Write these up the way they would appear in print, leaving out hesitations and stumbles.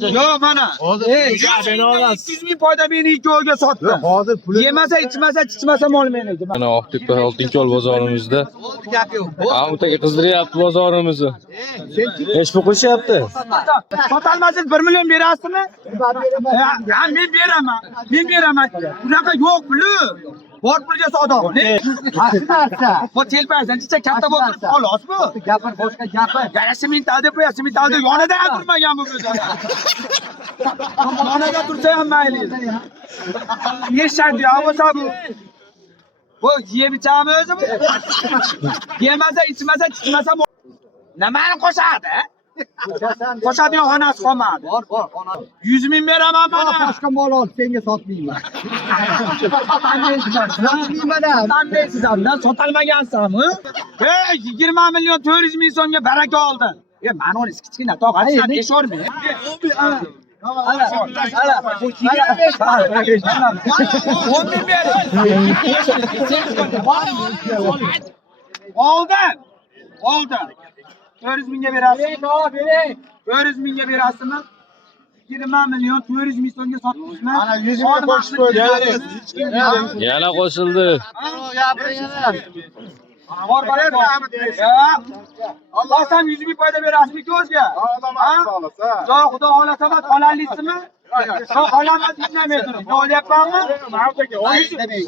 Yo mana. Ben 200 ming foyda beni 2 oyga sotdi. Hozir puli Yemasa, ichmasa mol meniki. Mana Oqtepa Oltinko'l bozorimizda Amutaga qizdiryapti bozorimizni. Hech pul qo'shyapti. Sotalmasiz 1 million berasizmi? Ha, men beraman. Bunaqa yo'q puli. Bor pulga sodoq. Bu telpaysancha katta bo'lib xolos bu. gapir boshqa gapir. Yana simental deb qo'ya, simentalda yonida ham turmagan bu o'zi. Yonida tursa ham mayli. Yeshadi, bo'lsa bu. Bu yeb ichami o'zi bu? Yemasa, ichmasa nimani qo'shadi? Qo'shadigan xonasi qolmadi. Bor, ona. 100 ming beraman mana. Boshqa mol ol, senga sotmayman. Sotmayman. Sotalmagansanmi? Hey, 20 million 400 ming so'mga baraka oldin. Mani o'lis kichkina tog'asidan eshormi? Oldi. 400 mingga berasizmi? 400 mingga berasizmi? 20 million 400 ming so'mga sotdingizmi? Ana 100 ming qo'shib qo'ydi. Yana qo'shildi. Bor Allah sen 100 ming foyda berasizmi o'zga? Yo, Xudo xolasa bat qolanliksizmi? Yo, qolamas dinlamaydir. Ne olyapmanmi?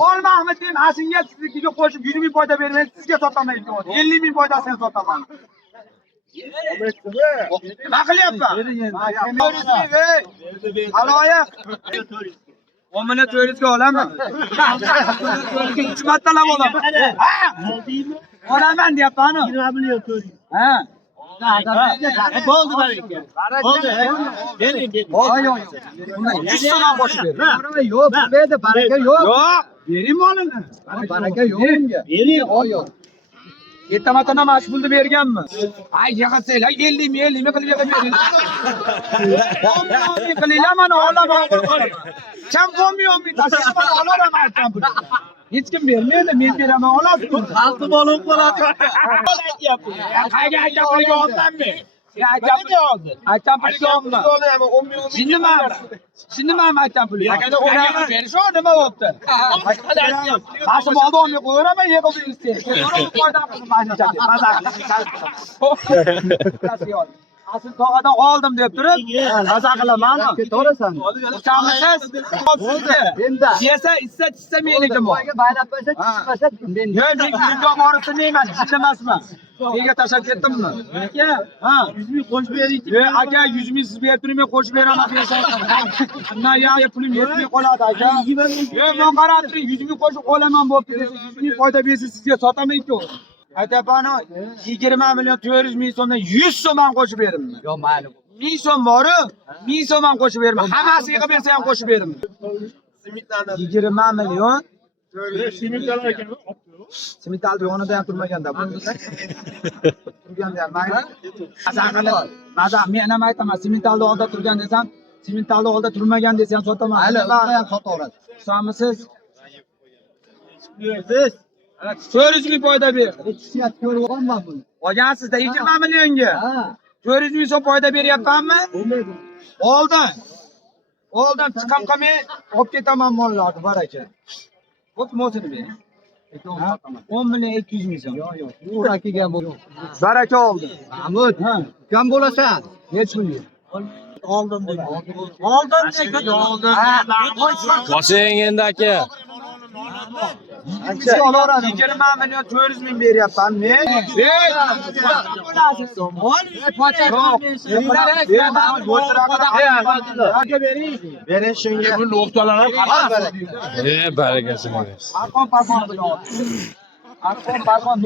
Olmahmid deyim, asinga siznikiga qo'shib 100 ming foyda bermaysiz, sizga sotaman. 50 ming foydasini sotaman. Nima qilyapman? Aloyiq. 10 million 400 ga olaman. 3 martalab olaman. Ha? Olaman deyapman. 20 million 400. Ha. Bo'ldi baraka. Bo'ldi. Keling. Yo'q. 100 so'm qo'shib ber. Yo'q, berdi, baraka yo'q. Yo'q, bering molini. Baraka yo'q unga. Bering. Yo'q. Yetamatana mash pulni berganmi? Ay, yig'asanglar 50 ming qilib yig'ib bering. 10 ming qilinglar, mana olaman. Kam 10 ming tashlab olaman aytgan pul. Hech kim bermaydi, men beraman, olasiz. Xalqni bo'lib qoladi. Qayga aytgan pulga olmam men. Aytgan pulga olmam. Shinniman aytgan pulga. Akaga berishon nima bo'libdi? Qasim oldi 10 ming qo'yaraman, yig'ib berishdi. Foyda qilib Asıl tog'adan oldim deb turib, maza qilamanmi? To'g'risan. Chamisiz? Endi. Yesa, ichsa meniki bu. Bayrab qo'ysa, chiqmasa men. Yo'q, men yurgan borisi neyman, chiqmasman. Nega tashlab ketdimmi? Aka, ha, 100 ming qo'shib bering. Yo'q, aka, 100 ming siz berib turing, men qo'shib beraman bersangiz. Bundan ya pulim yetmay qoladi, aka. Yo'q, men qarab turing, 100 ming qo'shib qolaman bo'pti desa, 100 ming foyda bersa sizga sotaman-ku. Aytapman, 20 million 400 ming so'mdan 100 so'm ham qo'shib berimmi? Yo'q, ma'lum. 1000 so'm bor-ku, 1000 so'm ham qo'shib berma. Hammasi yig'ib bersa ham qo'shib berimmi? 20 million. Simentalni yonida ham turmaganda bu. Turganda ham mayli. Maza men ham aytaman, simentalni oldida turgan desam, simentalni oldida turmagan desam sotaman. Hali ham sotaveradi. Tushamiz? Siz 400 ming foyda berdi. Hissiyat ko'rib olmam buni. Olgansizda 20 millionga. Ha. 400 ming so'm foyda beryapmanmi? Oldin chiqam qilmay olib ketaman mollarni, baraka. Xo'p, mosini bering. 10 million 200 ming so'm. Yo'q. Ura kelgan bu. Baraka oldi. Mahmud, kam bo'lasan? Hech pul yo'q. Oldim dedim. Bosing endi aka. 20 million 400 ming beryapman men. Bering shunga. Bu nuqtalarni Barakasini bersin. Arqon bilan. Arqon